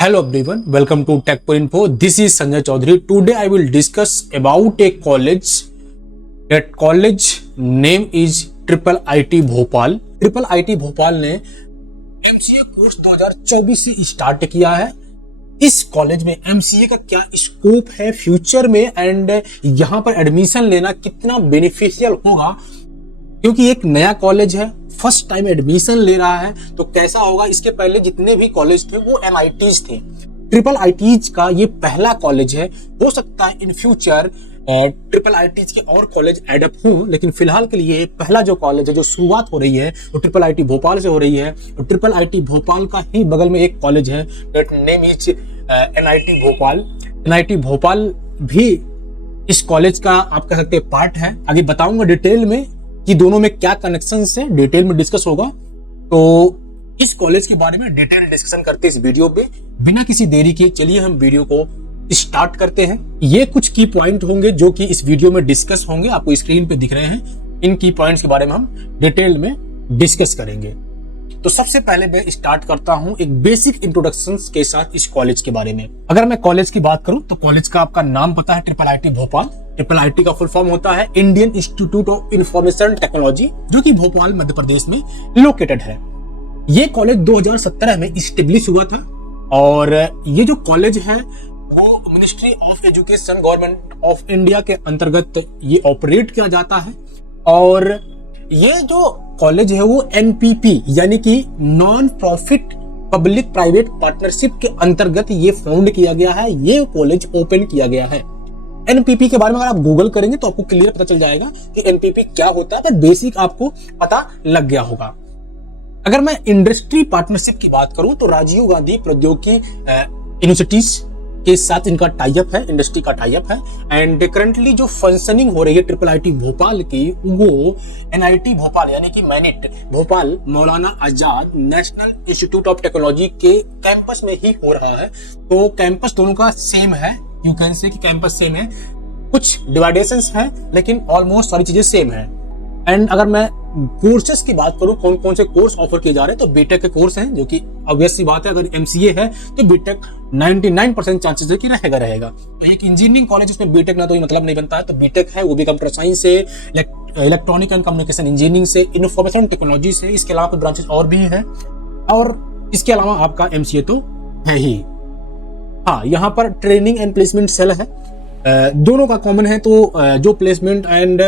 Hello everyone, welcome to TechPoint. This is Sanjay Chaudhary. Today I will discuss about a college. That college name is Triple IT Bhopal. Triple IT Bhopal ने MCA course 2024 से start किया है। इस college में MCA का क्या scope है future में एंड यहाँ पर एडमिशन लेना कितना बेनिफिशियल होगा, क्योंकि एक नया कॉलेज है, फर्स्ट टाइम एडमिशन ले रहा है तो कैसा होगा। इसके पहले जितने भी कॉलेज थे वो MITs थे। ट्रिपल ITs का ये पहला कॉलेज है। हो सकता है इन फ्यूचर ट्रिपल ITs के और कॉलेज एड अप हों, लेकिन फिलहाल के लिए पहला जो कॉलेज है, जो शुरुआत हो रही है वो ट्रिपल IT भोपाल से हो रही है। और ट्रिपल IT भोपाल का ही बगल में एक कॉलेज है, that name is NIT Bhopal. NIT Bhopal भी इस कॉलेज का आप कह सकते हैं पार्ट है। आगे बताऊंगा डिटेल में कि दोनों में क्या कनेक्शन है, डिटेल में डिस्कस होगा। तो इस कॉलेज के बारे में डिटेल डिस्कशन करते हैं इस वीडियो पे। बिना किसी देरी के चलिए हम वीडियो को स्टार्ट करते हैं। ये कुछ की पॉइंट होंगे जो कि इस वीडियो में डिस्कस होंगे, आपको स्क्रीन पे दिख रहे हैं। इन की पॉइंट्स के बारे में हम डिटेल में डिस्कस करेंगे। तो सबसे पहले मैं स्टार्ट करता हूं एक बेसिक इंट्रोडक्शन के साथ इस कॉलेज के बारे में। अगर मैं कॉलेज की बात करूं तो कॉलेज का आपका नाम पता है, triple IT Bhopal. Triple IT का फुल फॉर्म होता है Indian institute of information technology, जो कि भोपाल मध्य प्रदेश में लोकेटेड है। ये कॉलेज 2017 में इस्टेब्लिश हुआ था और ये जो कॉलेज है वो ministry of education government of India के अंतर्गत ये ऑपरेट किया जाता है। और ये जो कॉलेज है वो NPP यानी कि non profit public private partnership के अंतर्गत ये फाउंड किया गया है। ये कॉलेज ओपन किया गया है। NPP के बारे में अगर आप गूगल करेंगे तो आपको क्लियर पता चल जाएगा कि NPP क्या होता है, तो बेसिक आपको पता लग गया होगा। अगर मैं इंडस्ट्री पार्टनरशिप की बात करूं तो राजीव गांधी प्रौद्योगिकी यूनिवर्सिटीज के साथ इनका टाई अप है, इंडस्ट्री का टाई अप है। एंड करंटली जो फंक्शनिंग हो रही है ट्रिपल IT भोपाल की, वो NIT भोपाल यानी कि MANIT Bhopal Maulana Azad national institute of technology के कैंपस में ही हो रहा है। तो कैंपस दोनों का सेम है, यू कैन से कि कैंपस सेम है। कुछ डिवाइडेशंस है लेकिन ऑलमोस्ट सारी चीजें सेम है। एंड अगर मैं कोर्सेस की बात करूं, कौन कौन से कोर्स ऑफर किए जा रहे हैं, तो बीटेक के कोर्स हैं, जो कि ऑब्वियस सी बात है। अगर MCA है तो बीटेक 99% चांसेस है कि रहेगा। तो एक इंजीनियरिंग कॉलेज उसमें बीटेक ना तो ही मतलब नहीं बनता है, तो बीटेक है, वो भी कंप्यूटर साइंस से, इलेक्ट्रॉनिक एंड कम्युनिकेशन इंजीनियरिंग से, इन्फॉर्मेशन टेक्नोलॉजी से। इसके अलावा कुछ ब्रांचेस और भी है और इसके अलावा आपका MCA तो है ही। हाँ, यहाँ पर ट्रेनिंग एंड प्लेसमेंट सेल है, दोनों का कॉमन है। तो जो प्लेसमेंट एंड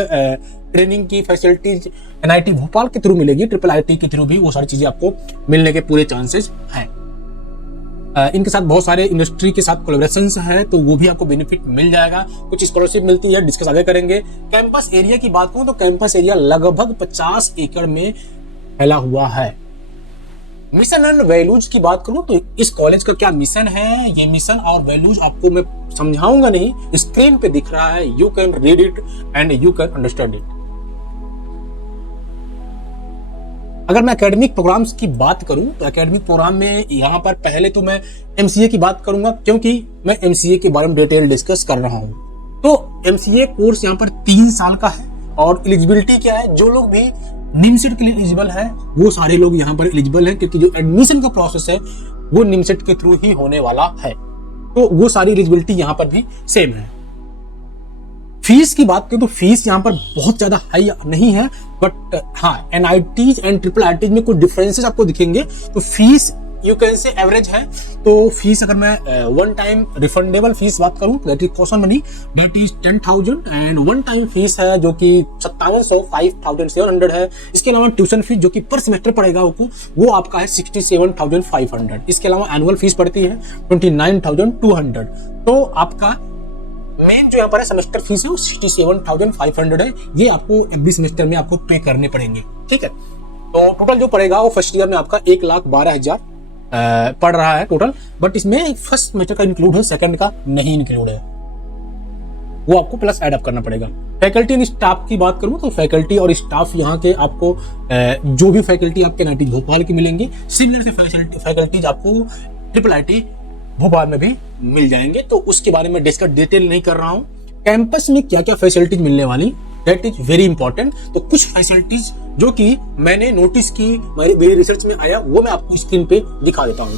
ट्रेनिंग की फैसिलिटीज NIT भोपाल के थ्रू मिलेगी, ट्रिपल IT के थ्रू भी वो सारी चीजें आपको मिलने के पूरे चांसेस हैं। इनके साथ बहुत सारे इंडस्ट्री के साथ कोलैबोरेशंस है, तो वो भी आपको बेनिफिट मिल जाएगा। कुछ स्कॉलरशिप मिलती है, डिस्कस आगे करेंगे। कैंपस एरिया की बात करूं तो कैंपस एरिया लगभग 50 एकड़ में फैला हुआ है। मिशन एंड वैल्यूज की बात करूं तो इस कॉलेज का क्या मिशन है, ये मिशन और वैल्यूज आपको मैं समझाऊंगा नहीं, स्क्रीन पे दिख रहा है, you can read it and you can understand it. अगर मैं एकेडमिक प्रोग्राम्स की बात करूं तो एकेडमिक प्रोग्राम में यहाँ पर पहले तो मैं MCA की बात करूंगा, क्योंकि मैं MCA के बारे में डिटेल डिस्कस कर रहा हूं। तो MCA कोर्स यहाँ पर 3 साल का है और एलिजिबिलिटी क्या है, जो लोग भी निमसेट के लिए एलिजिबल है वो सारे लोग यहाँ पर एलिजिबल है, क्योंकि जो एडमिशन का प्रोसेस है वो निमसेट के थ्रू ही होने वाला है। तो वो सारी एलिजिबिलिटी यहाँ पर भी सेम है। फीस की बात करें तो फीस यहाँ पर बहुत ज्यादा हाई नहीं है, बट हाँ NITs एंड ट्रिपल ITs में कुछ डिफरेंसेस आपको दिखेंगे। तो फीस यू कैन से एवरेज है। तो फीस अगर मैं वन टाइम रिफंडेबल फीस बात करूं तो that is cost on money, that is 10,000 and one time fees है जो कि 5700 है। इसके अलावा ट्यूशन फीस जो कि पर सेमेस्टर पड़ेगा वो आपका है 67,500। इसके अलावा एनुअल फीस पड़ती है 29,200। तो आपका मेन जो यहाँ पर है सेमेस्टर फीस है वो 67,500 है। ये आपको एवरी सेमेस्टर में आपको पे करने पड़ेंगे, ठीक है। तो टोटल जो पड़ेगा वो फर्स्ट ईयर में आपका 1,12,000 पड़ रहा है टोटल, बट इसमें फर्स्ट सेमेस्टर का इंक्लूड है, सेकंड का नहीं इंक्लूड है, वो आपको प्लस एड अप करना पड़ेगा। फैकल्टी एंड स्टाफ की बात करूं तो फैकल्टी और स्टाफ यहाँ के आपको जो भी फैकल्टी आपके NIT भोपाल की मिलेंगी, सिमिलर से फैकल्टीज आपको ट्रिपल IT भोपाल में भी मिल जाएंगे। तो उसके बारे में डिस्कस डिटेल नहीं कर रहा हूं। कैंपस में क्या क्या फैसिलिटीज मिलने वाली, दैट इज वेरी इंपॉर्टेंट। तो कुछ फैसिलिटीज जो कि मैंने नोटिस की, मेरी रिसर्च में आया, वो मैं आपको स्क्रीन पे दिखा देता हूं।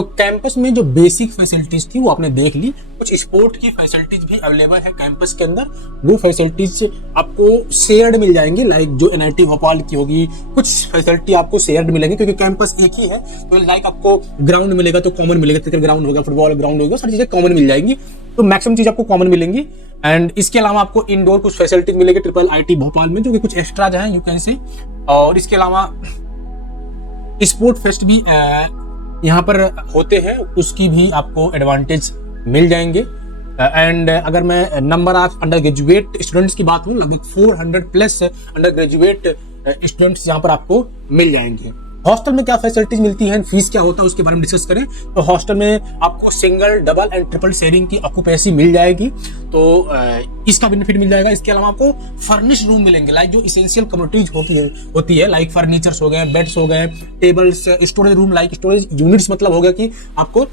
तो कैंपस में जो बेसिक फैसिलिटीज थी वो आपने देख ली। कुछ स्पोर्ट की फैसिलिटीज भी अवेलेबल है कैंपस के अंदर, वो फैसिलिटीज आपको शेयर्ड मिल जाएंगी, लाइक जो एनआईटी भोपाल की होगी कुछ फैसिलिटी आपको शेयर्ड मिलेंगी क्योंकि कैंपस एक ही है। तो लाइक आपको ग्राउंड मिलेगा तो कॉमन मिलेगा, क्रिकेट ग्राउंड होगा, फुटबॉल ग्राउंड होगा, सारी चीजें कॉमन मिल जाएंगी। तो मैक्सिमम चीज आपको कॉमन मिलेंगी। एंड इसके अलावा आपको इंडोर कुछ फैसिलिटीज मिलेगी ट्रिपल आईटी भोपाल में, जो कि कुछ एक्स्ट्रा है यू कैन से। और इसके अलावा स्पोर्ट फेस्ट भी यहाँ पर होते हैं, उसकी भी आपको एडवांटेज मिल जाएंगे। एंड अगर मैं number of under graduate students की बात करूं, लगभग 400 प्लस अंडर ग्रेजुएट स्टूडेंट्स यहाँ पर आपको मिल जाएंगे। हॉस्टल में क्या फैसिलिटीज मिलती हैं, फीस क्या होता है, उसके बारे में डिस्कस करें तो हॉस्टल में आपको single, double and triple sharing की ऑक्यूपेंसी मिल जाएगी, तो इसका बेनिफिट मिल जाएगा। इसके अलावा आपको फर्निश रूम मिलेंगे, लाइक जो इसेंशियल कमोडिटीज होती है लाइक फर्नीचर्स हो गए, बेड्स हो गए, tables, storage room, like storage units, मतलब हो गया कि आपको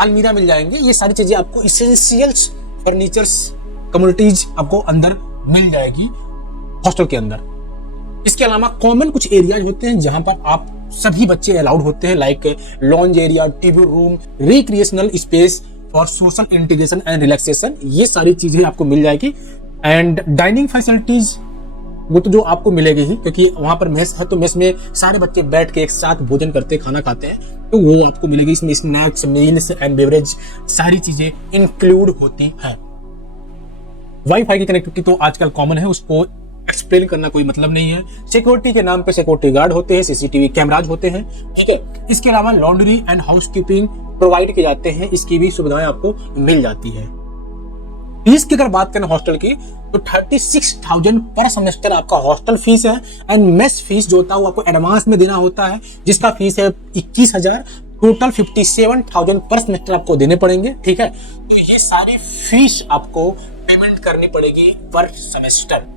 अलमीरा मिल जाएंगे। ये सारी चीजें आपको इसेंशियल फर्नीचर्स कमोडिटीज आपको अंदर मिल जाएगी हॉस्टल के अंदर। इसके अलावा कॉमन कुछ एरियाज होते हैं जहां पर आप सभी बच्चे अलाउड होते हैं, like lounge area, TV room, recreational space for social integration and relaxation, ये सारी चीजें आपको मिल जाएगी। एंड डाइनिंग फैसिलिटीज वो तो जो आपको मिलेगी ही, क्योंकि वहां पर मेस है तो मेस में सारे बच्चे बैठ के एक साथ भोजन करते, खाना खाते हैं, तो वो आपको मिलेगी। इसमें स्नैक्स, मील्स एंड बेवरेज सारी चीजें इंक्लूड होती है। वाईफाई की कनेक्टिविटी तो आजकल कॉमन है, उसको एक्सप्लेन करना कोई मतलब नहीं है। सिक्योरिटी के नाम पे सिक्योरिटी गार्ड होते हैं, सीसीटीवी कैमराज होते हैं, ठीक है। इसके अलावा लॉन्ड्री एंड हाउसकीपिंग प्रोवाइड किए जाते हैं, इसकी भी सुविधाएं आपको मिल जाती है। फीस की अगर बात करें हॉस्टल की तो 36,000 पर सेमेस्टर आपका हॉस्टल फीस है। एंड मेस फीस जो होता है वो आपको एडवांस में देना होता है, जिसका फीस है 21,000, टोटल 57,000 पर सेमेस्टर आपको देने पड़ेंगे, ठीक है। तो ये सारी फीस आपको पेमेंट करनी पड़ेगी पर सेमेस्टर।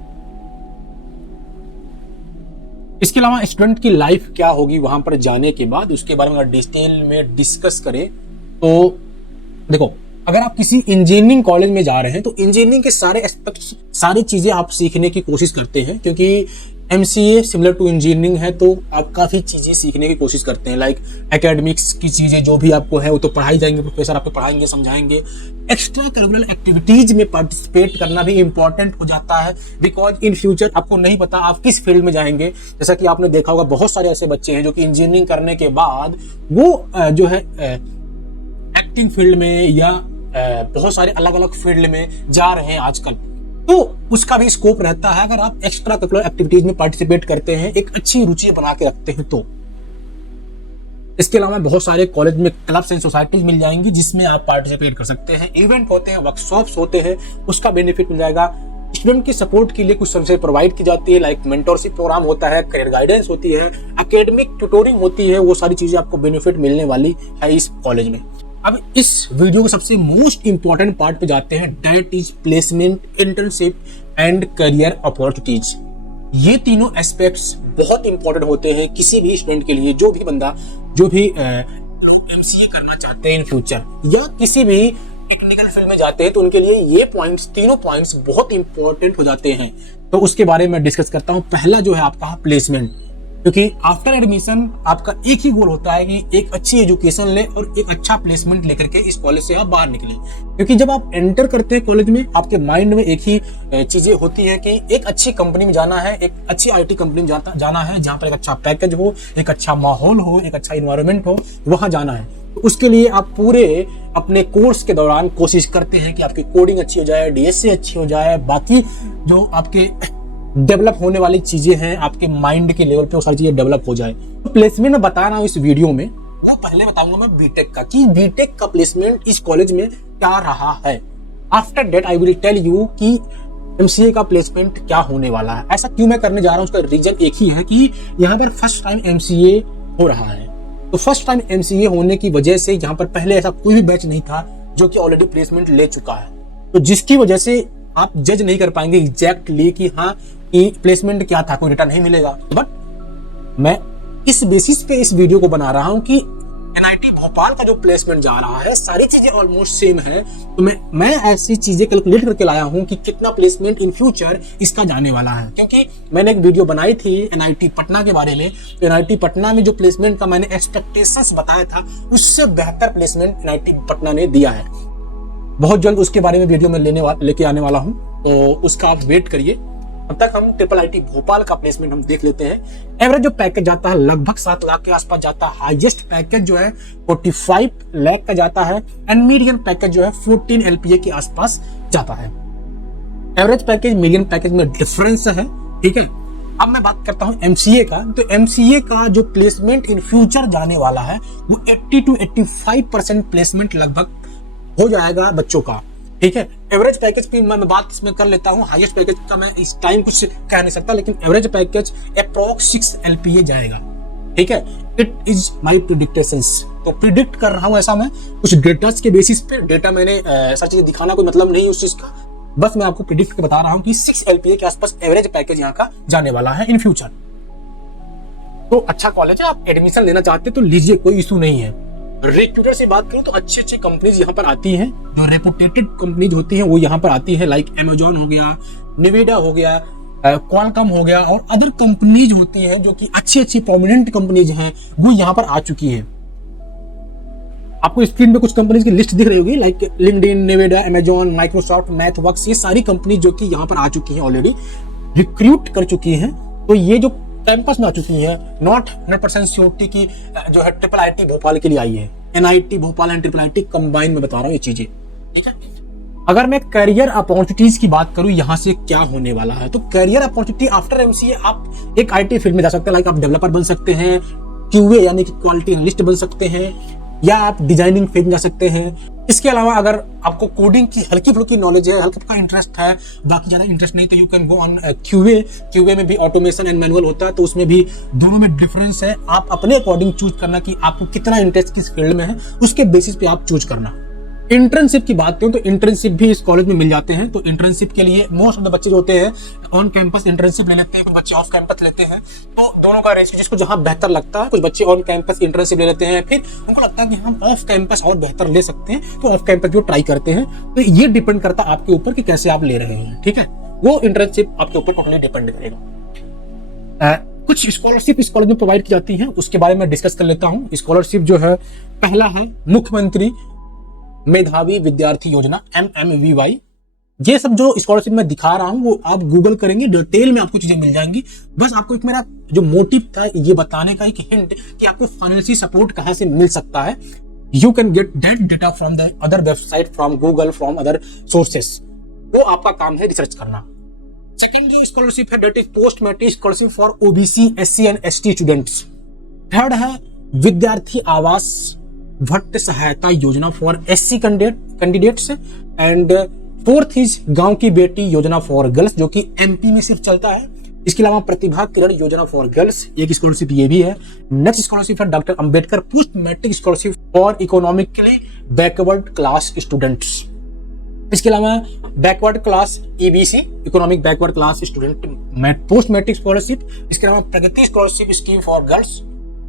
इसके अलावा स्टूडेंट की लाइफ क्या होगी वहां पर जाने के बाद, उसके बारे में अगर डिटेल में डिस्कस करें तो देखो, अगर आप किसी इंजीनियरिंग कॉलेज में जा रहे हैं तो इंजीनियरिंग के सारे एस्पेक्ट्स, सारी चीजें आप सीखने की कोशिश करते हैं, क्योंकि एमसीए सिमिलर टू इंजीनियरिंग है, तो आप काफी चीजें सीखने की कोशिश करते हैं, लाइक एकेडमिक्स की चीजें जो भी आपको है वो तो पढ़ाई जाएंगे, प्रोफेसर आपको पढ़ाएंगे, समझाएंगे। एक्स्ट्रा करिकुलर एक्टिविटीज में पार्टिसिपेट करना भी इंपॉर्टेंट हो जाता है, बिकॉज इन फ्यूचर आपको नहीं पता आप किस फील्ड में जाएंगे। जैसा कि आपने देखा होगा बहुत सारे ऐसे बच्चे हैं जो कि इंजीनियरिंग करने के बाद वो जो है एक्टिंग फील्ड में या बहुत सारे अलग अलग फील्ड में जा रहे हैं आजकल, तो उसका भी स्कोप रहता है अगर आप एक्स्ट्रा करिकुलर एक्टिविटीज में पार्टिसिपेट करते हैं, एक अच्छी रुचि बना के रखते हैं तो। इसके अलावा बहुत सारे कॉलेज में क्लब्स एंड सोसाइटीज मिल जाएंगी जिसमें आप पार्टिसिपेट कर सकते हैं, इवेंट होते हैं, वर्कशॉप्स होते हैं, उसका बेनिफिट मिल जाएगा। स्टूडेंट की सपोर्ट के लिए कुछ सर्विसेज प्रोवाइड की जाती है, लाइक मेंटरशिप प्रोग्राम होता है, करियर गाइडेंस होती है, एकेडमिक ट्यूटोरिंग होती है, वो सारी चीजें आपको बेनिफिट मिलने वाली है इस कॉलेज में। अब इस वीडियो के सबसे मोस्ट इंपॉर्टेंट पार्ट पे जाते हैं, that is placement, internship and career opportunities. ये तीनों एस्पेक्ट्स बहुत इंपॉर्टेंट होते हैं किसी भी स्टूडेंट के लिए, जो भी बंदा जो भी एमसीए करना चाहते हैं इन फ्यूचर या किसी भी टेक्निकल फील्ड में जाते हैं, तो उनके लिए ये पॉइंट्स, तीनों पॉइंट्स बहुत इंपॉर्टेंट हो जाते हैं। तो उसके बारे में डिस्कस करता हूं। पहला जो है आपका प्लेसमेंट, क्योंकि आफ्टर एडमिशन आपका एक ही गोल होता है कि एक अच्छी एजुकेशन ले और एक अच्छा प्लेसमेंट लेकर के इस कॉलेज से आप बाहर निकले। क्योंकि जब आप एंटर करते हैं कॉलेज में, आपके माइंड में एक ही चीजें होती है कि एक अच्छी कंपनी में जाना है, एक अच्छी आईटी कंपनी में जाना है, जहां पर एक अच्छा पैकेज हो, एक अच्छा माहौल हो, एक अच्छा इन्वायरमेंट हो, वहां जाना है। तो उसके लिए आप पूरे अपने कोर्स के दौरान कोशिश करते हैं कि आपकी कोडिंग अच्छी हो जाए, डीएसए अच्छी हो जाए, बाकी जो आपके डेवलप होने वाली चीजें हैं आपके माइंड के लेवल पे, वो सारी चीजें डेवलप हो जाए। तो प्लेसमेंट मैं बता रहा हूँ इस वीडियो में, वो पहले बताऊंगा मैं बीटेक का, कि बीटेक का प्लेसमेंट इस कॉलेज में क्या रहा है। After that I will tell you कि एमसीए का प्लेसमेंट क्या होने वाला है। ऐसा क्यों मैं करने जा रहा हूँ, उसका रीजन एक ही है कि यहाँ पर फर्स्ट टाइम एमसीए हो रहा है। तो फर्स्ट टाइम एमसीए होने की वजह से यहाँ पर पहले ऐसा कोई भी बैच नहीं था जो कि ऑलरेडी प्लेसमेंट ले चुका है, तो जिसकी वजह से आप जज नहीं कर पाएंगे एग्जैक्टली कि हाँ कि प्लेसमेंट क्या था, कोई डेटा नहीं मिलेगा। बट मैं इस बेसिस पे इस वीडियो को बना रहा हूं कि एनआईटी भोपाल का जो प्लेसमेंट जा रहा है, सारी चीजें ऑलमोस्ट सेम है। तो मैं ऐसी चीजें कैलकुलेट करके लाया हूं कि कितना प्लेसमेंट इन फ्यूचर इसका जाने वाला है, क्योंकि मैंने एक वीडियो बनाई थी एनआईटी पटना के बारे में। तो एनआईटी पटना में जो प्लेसमेंट का मैंने एक्सपेक्टेशंस बताया था, उससे बेहतर प्लेसमेंट एनआईटी पटना ने दिया है। बहुत जल्द उसके बारे में वीडियो में लेके आने वाला हूं, तो उसका आप वेट करिए। अब तक हम ट्रिपल आईटी भोपाल का प्लेसमेंट हम देख लेते हैं। एवरेज जो पैकेज जाता है लगभग 7 लाख के आसपास जाता है। हाईएस्ट पैकेज जो है 45 लाख का जाता है एंड मीडियम पैकेज जो है 14 LPA के आसपास जाता है। एवरेज पैकेज मीडियम पैकेज में डिफरेंस है, ठीक है। अब मैं बात करता हूं एमसीए का। तो एमसीए का जो प्लेसमेंट इन फ्यूचर जाने वाला है वो 80 to 85% प्लेसमेंट लगभग हो जाएगा बच्चों का, ठीक है। एवरेज पैकेज की मैं बात इसमें कर लेता हूं। हाईएस्ट पैकेज का मैं इस टाइम कुछ कह नहीं सकता, लेकिन एवरेज पैकेज अप्रॉक्स 6 LPA जाएगा, ठीक है। It is my predictions. तो प्रिडिक्ट कर रहा हूं ऐसा मैं कुछ डेटा के बेसिस पे। डेटा मैंने ऐसा चीज दिखाना कोई मतलब नहीं उस चीज का, बस मैं आपको प्रिडिक्ट के बता रहा हूं कि 6 LPA के आसपास एवरेज पैकेज यहाँ का जाने वाला है इन फ्यूचर। तो अच्छा कॉलेज है, आप एडमिशन लेना चाहते तो लीजिए, कोई इशू नहीं है। रिक्रूटर से बात करूं तो अच्छी अच्छी कंपनीज यहाँ पर आती हैं, जो रेपुटेटेड कंपनीज होती हैं वो यहाँ पर आती है। लाइक अमेजॉन हो गया, निविडा हो गया, क्वालकॉम हो गया और अदर कंपनीज होती हैं जो कि अच्छी अच्छी प्रोमिनेंट कंपनीज हैं, वो यहाँ पर आ चुकी है। आपको स्क्रीन पे कुछ कंपनीज की लिस्ट दिख रही होगी, like LinkedIn, Nvidia, Amazon, Microsoft, MathWorks, ये सारी कंपनी जो कि यहाँ पर आ चुकी हैं, ऑलरेडी रिक्रूट कर चुकी हैं। तो ये जो कैंपस में आ चुकी है, नॉट 100% श्योरिटी की जो है ट्रिपल आईटी भोपाल के लिए आई है। NIT Bhopal and triple IT combine में बता रहा हूँ ये चीजें, ठीक है। अगर मैं करियर अपॉर्चुनिटीज की बात करूं यहाँ से क्या होने वाला है, तो करियर अपॉर्चुनिटी आफ्टर एमसीए आप एक आईटी फील्ड में जा सकते हैं। लाइक आप डेवलपर बन सकते हैं, क्यूए यानी कि क्वालिटी एनालिस्ट बन सकते हैं, या आप डिजाइनिंग फील्ड में जा सकते हैं। इसके अलावा अगर आपको कोडिंग की हल्की फुल्की नॉलेज है, हल्का इंटरेस्ट है, बाकी ज्यादा इंटरेस्ट नहीं, तो you can go on QA. QA में भी ऑटोमेशन एंड मैनुअल होता है, तो उसमें भी दोनों में डिफरेंस है। आप अपने अकॉर्डिंग चूज करना कि आपको कितना इंटरेस्ट किस फील्ड में है, उसके बेसिस पे आप चूज करना। इंटर्नशिप की बात करूं तो इंटर्नशिप भी इस कॉलेज में मिल जाते हैं। तो इंटर्नशिप के लिए मोस्ट ऑफ द बच्चे जो होते हैं ऑन कैंपस इंटर्नशिप ले लेते हैं, कुछ बच्चे ऑफ कैंपस लेते हैं। तो दोनों का रेशियो जिसको जहां बेहतर लगता है, कुछ बच्चे ऑन कैंपस इंटर्नशिप ले लेते हैं, फिर उनको लगता है कि हम ऑफ कैंपस और बेहतर ले सकते हैं, तो ऑफ कैंपस जो ट्राई करते हैं। तो ये डिपेंड करता है आपके ऊपर कि कैसे आप ले रहे हैं, ठीक है। वो इंटर्नशिप आपके ऊपर टोटली डिपेंड करेगा। कुछ स्कॉलरशिप इस कॉलेज में प्रोवाइड की जाती है, उसके बारे में डिस्कस कर लेता हूँ। स्कॉलरशिप जो है, पहला है मुख्यमंत्री मेधावी विद्यार्थी योजना MMVY। ये सब जो स्कॉलरशिप मैं दिखा रहा हूं वो आप गूगल करेंगे, डिटेल में आपको चीजें मिल जाएंगी। बस आपको एक मेरा जो मोटिव था ये बताने का, एक हिंट कि आपको फाइनेंशियल सपोर्ट कहां से मिल सकता है। You can get that data from the other website, from Google, from other sources. वो आपका काम है रिसर्च करना। सेकंड जो स्कॉलरशिप है, that is post matric scholarship for OBC, SC and ST students. Third है विद्यार्थी आवास भट्ट सहायता योजना for SC candidates and fourth is गांव की बेटी योजना फॉर गर्ल्स, जो कि MP में सिर्फ चलता है। इसके अलावा प्रतिभा किरण योजना फॉर गर्ल्स, एक स्कॉलरशिप ये भी है। नेक्स्ट स्कॉलरशिप है doctor Ambedkar post matric scholarship for economically backward class students. इसके अलावा backward class EBC, economic backward class student post matric scholarship. इसके अलावा Pragati scholarship scheme for girls,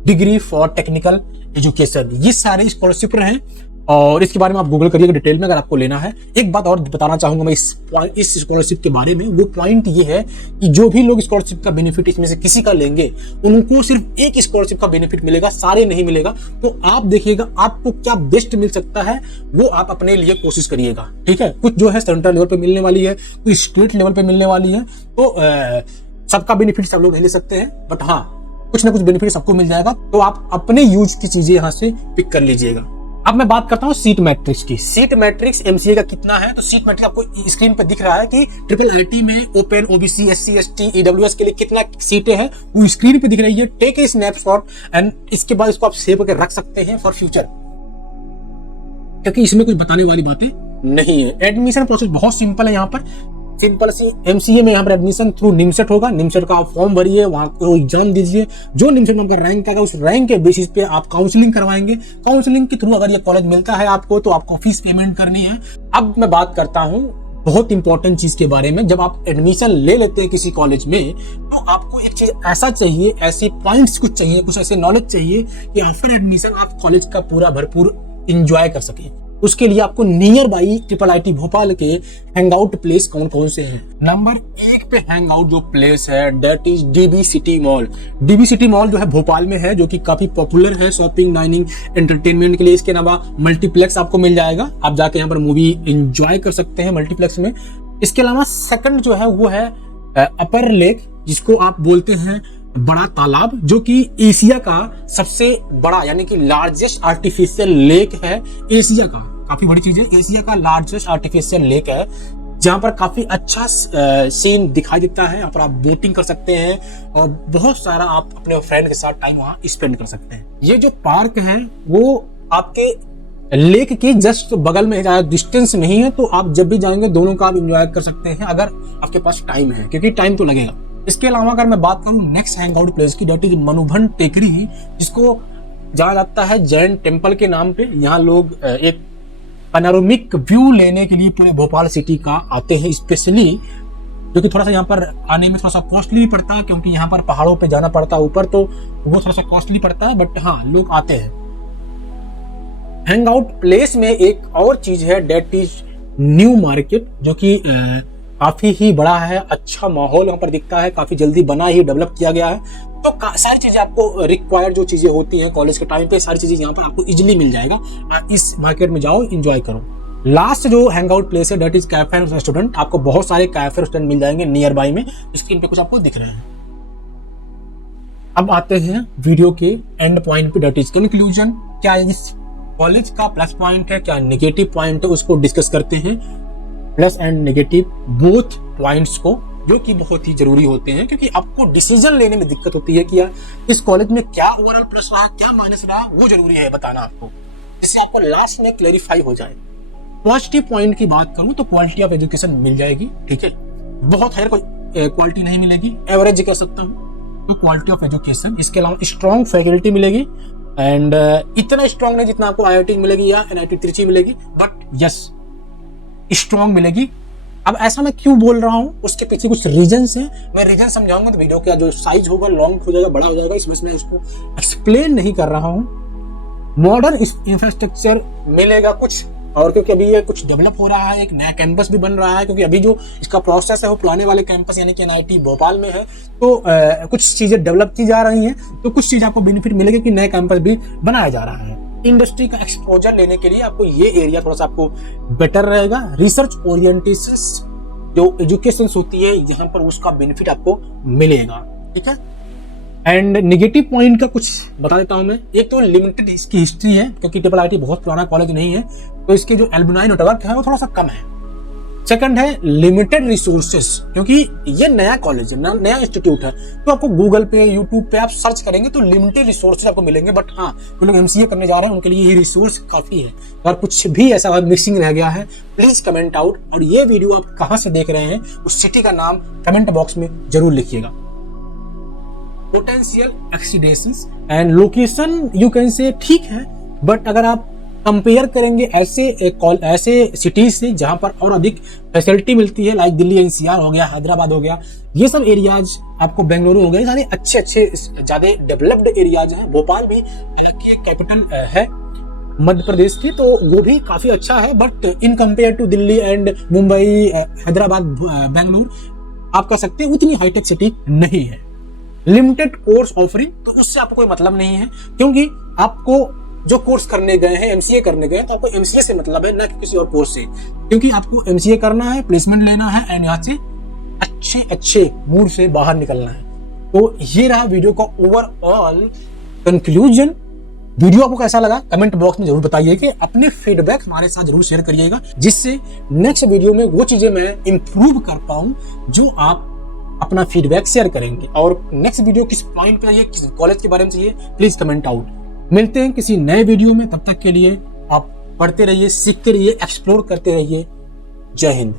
degree for technical education. ये सारे स्कॉलरशिप हैं और इसके बारे में आप गूगल करिएगा डिटेल में अगर आपको लेना है। एक बात और बताना चाहूंगा मैं इस स्कॉलरशिप के बारे में। वो पॉइंट ये है कि जो भी लोग स्कॉलरशिप का बेनिफिट इसमें से किसी का लेंगे, उनको सिर्फ एक स्कॉलरशिप का बेनिफिट मिलेगा, सारे नहीं मिलेगा। तो आप देखिएगा आपको क्या बेस्ट मिल सकता है, वो आप अपने लिए कोशिश करिएगा, ठीक है। कुछ जो है सेंट्रल लेवल पे मिलने वाली है, कुछ स्टेट लेवल पे मिलने वाली है। तो सबका बेनिफिट सब लोग नहीं ले सकते हैं, बट हाँ कुछ ना कुछ बेनिफिट सबको मिल जाएगा। तो आप अपने यूज की चीजें यहाँ से पिक कर लीजिएगा। अब मैं बात करता हूँ सीट मैट्रिक्स की। सीट मैट्रिक्स MCA का कितना है, तो सीट मैट्रिक्स आपको स्क्रीन पे दिख रहा है कि ट्रिपल आईटी में open OBC, SC, ST, EWS के लिए कितना सीटें हैं, वो स्क्रीन पे दिख रही है। टेक ए स्नैपशॉट एंड इसके बाद इसको आप सेव करके रख सकते हैं फॉर फ्यूचर, क्योंकि इसमें कुछ बताने वाली बातें नहीं है। एडमिशन प्रोसेस बहुत सिंपल है। यहाँ पर सिंपल सी MCA में यहाँ पर एडमिशन थ्रू निमसेट होगा। निमसेट का आप फॉर्म भरिए, वहां को एग्जाम दीजिए। जो निमसेट में आपका रैंक आएगा, उस रैंक के बेसिस पे आप काउंसलिंग करवाएंगे। काउंसलिंग के थ्रू अगर ये कॉलेज मिलता है आपको, तो आपको फीस पेमेंट करनी है। अब मैं बात करता हूँ बहुत इंपॉर्टेंट चीज के बारे में, जब आप एडमिशन ले लेते हैं किसी कॉलेज में तो आपको एक चीज ऐसा चाहिए, ऐसे पॉइंट्स कुछ चाहिए, कुछ ऐसे नॉलेज चाहिए कि आफ्टर एडमिशन आप कॉलेज का पूरा भरपूर एंजॉय कर सके। उसके लिए आपको near by triple IT Bhopal के हैंग आउट प्लेस कौन कौन से हैं। नंबर 1 पे हैंग आउट जो प्लेस है that is dB city mall. DB city mall जो है भोपाल में है, जो कि काफी पॉपुलर है शॉपिंग, डाइनिंग, एंटरटेनमेंट के लिए। इसके अलावा मल्टीप्लेक्स आपको मिल जाएगा, आप जाके यहाँ पर मूवी एंजॉय कर सकते हैं मल्टीप्लेक्स में। इसके अलावा सेकंड जो है वो है अपर लेक, जिसको आप बोलते हैं बड़ा तालाब, जो कि एशिया का सबसे बड़ा यानी कि लार्जेस्ट आर्टिफिशियल लेक है एशिया का। काफी बड़ी चीज है, एशिया का लार्जेस्ट आर्टिफिशियल लेक है, जहां पर काफी अच्छा सीन दिखाई देता है। यहाँ पर आप बोटिंग कर सकते हैं और बहुत सारा आप अपने फ्रेंड के साथ टाइम वहां स्पेंड कर सकते हैं। ये जो पार्क है वो आपके लेक के जस्ट बगल में है, ज्यादा डिस्टेंस नहीं है, तो आप जब भी जाएंगे दोनों का आप एंजॉय कर सकते हैं अगर आपके पास टाइम है, क्योंकि टाइम तो लगेगा। इसके अलावा अगर मैं बात करूं नेक्स्ट हैंग आउट प्लेस की, दैट इज मनुबन टेकरी, जिसको जाना जाता है जैन टेम्पल के नाम पे। यहाँ लोग एक पैनोरामिक व्यू लेने के लिए पूरे भोपाल सिटी का आते हैं स्पेशली, जो कि थोड़ा सा यहाँ पर आने में थोड़ा सा कॉस्टली भी पड़ता है, क्योंकि यहाँ पर पहाड़ों पे जाना पड़ता है ऊपर, तो वो थोड़ा सा कॉस्टली पड़ता है, बट हाँ लोग आते हैं। हैंग आउट प्लेस में एक और चीज है दैट इज न्यू मार्केट, जो कि काफी ही बड़ा है, अच्छा माहौल यहाँ पर दिखता है, काफी जल्दी बना ही डेवलप किया गया है। तो सारी चीजें आपको रिक्वायर्ड जो चीजें होती हैं कॉलेज के टाइम पे, सारी चीजें यहाँ पर आपको इजीली मिल जाएगा। इस मार्केट में जाओ, एंजॉय करो। लास्ट जो हैंग आउट प्लेस है that is cafe and restaurant. आपको बहुत सारे कैफे रेस्टोरेंट मिल जाएंगे नियर बाई में, स्क्रीन पे कुछ आपको दिख रहे हैं। अब आते हैं वीडियो के एंड पॉइंट पे, दैट इज कंक्लूजन। क्या इस कॉलेज का प्लस पॉइंट है, क्या नेगेटिव पॉइंट है, उसको डिस्कस करते हैं। Plus and negative both points को, जो कि बहुत ही जरूरी होते हैं, क्योंकि आपको डिसीजन लेने में दिक्कत होती है कि यार इस कॉलेज में क्या ओवरऑल प्लस रहा, क्या माइनस रहा, वो जरूरी है बताना आपको, जिससे आपको लास्ट में क्लैरिफाई हो जाए। पॉजिटिव पॉइंट की बात करूं तो क्वालिटी ऑफ एजुकेशन मिल जाएगी, ठीक है, बहुत हायर क्वालिटी नहीं मिलेगी, एवरेज कह सकता हूं, तो क्वालिटी ऑफ एजुकेशन। इसके अलावा स्ट्रॉन्ग फैकल्टी मिलेगी, एंड इतना स्ट्रॉन्ग नहीं जितना आपको IIT मिलेगी या NIT त्रिची मिलेगी, बट यस स्ट्रॉन्ग मिलेगी। अब ऐसा मैं क्यों बोल रहा हूं, उसके पीछे कुछ रीजंस हैं, मैं रीजन समझाऊंगा तो वीडियो का जो साइज होगा लॉन्ग हो जाएगा, बड़ा हो जाएगा, इसमें मैं इसको एक्सप्लेन नहीं कर रहा हूं। मॉडर्न इंफ्रास्ट्रक्चर मिलेगा कुछ, और क्योंकि अभी ये कुछ डेवलप हो रहा है, एक नया कैंपस भी बन रहा है, क्योंकि अभी जो इसका प्रोसेस है वो पुराने वाले कैंपस यानी कि NIT भोपाल में है, तो कुछ चीजें डेवलप की जा रही हैं, तो कुछ चीज आपको बेनिफिट मिलेगा कि नया कैंपस भी बनाया जा रहा है। इंडस्ट्री का एक्सपोजर लेने के लिए आपको ये एरिया थोड़ा सा आपको बेटर रहेगा। रिसर्च ओरिएंटेशन जो एजुकेशन होती है यहाँ पर, उसका बेनिफिट आपको मिलेगा, ठीक है। एंड नेगेटिव पॉइंट का कुछ बता देता हूं मैं। एक तो लिमिटेड इसकी हिस्ट्री है, क्योंकि ट्रिपल IIT बहुत पुराना कॉलेज नहीं है, तो इसके जो एल्युमनाई नेटवर्क है वो थोड़ा सा कम है। सेकंड है लिमिटेड रिसोर्सेस, क्योंकि ये नया कॉलेज है, नया इंस्टीट्यूट है, तो आपको गूगल पे, यूट्यूब पे आप सर्च करेंगे तो लिमिटेड रिसोर्सेज आपको मिलेंगे। बट हाँ, जो लोग MCA करने जा रहे हैं उनके लिए ये रिसोर्स काफी है। और कुछ भी ऐसा मिसिंग रह गया है, प्लीज कमेंट आउट। और ये वीडियो आप कहां से देख रहे हैं, उस सिटी का नाम कमेंट बॉक्स में जरूर लिखिएगा। Potential accidents and location you can say ठीक है, बट अगर आप कंपेयर करेंगे ऐसे सिटीज से जहां पर और अधिक फैसिलिटी मिलती है, लाइक दिल्ली NCR हो गया, हैदराबाद हो गया, ये सब एरियाज, आपको बेंगलुरु हो गए, सारे अच्छे ज्यादा डेवलप्ड एरियाज हैं। भोपाल भी कैपिटल है मध्य प्रदेश की, तो वो भी काफी अच्छा है, but in compare to Delhi and Mumbai, Hyderabad, Bengaluru, आप कह सकते हैं उतनी हाईटेक सिटी नहीं है। लिमिटेड कोर्स ऑफरिंग, तो उससे आपको कोई मतलब नहीं है, क्योंकि आपको जो कोर्स करने गए हैं, MCA करने गए हैं, तो आपको MCA से मतलब है, ना कि किसी और कोर्स से, क्योंकि आपको MCA करना है, प्लेसमेंट लेना है, एंड यहाँ से अच्छे मूड से बाहर निकलना है। तो ये रहा वीडियो का ओवरऑल कंक्लूजन। वीडियो आपको कैसा लगा कमेंट बॉक्स में जरूर बताइए, कि अपने फीडबैक हमारे साथ जरूर शेयर करिएगा, जिससे नेक्स्ट वीडियो में वो चीजें मैं इंप्रूव कर पाऊं जो आप अपना फीडबैक शेयर करेंगे। और नेक्स्ट वीडियो किस पॉइंट पे चाहिए, किस कॉलेज के बारे में चाहिए, प्लीज कमेंट आउट। मिलते हैं किसी नए वीडियो में, तब तक के लिए आप पढ़ते रहिए, सीखते रहिए, एक्सप्लोर करते रहिए। जय हिंद।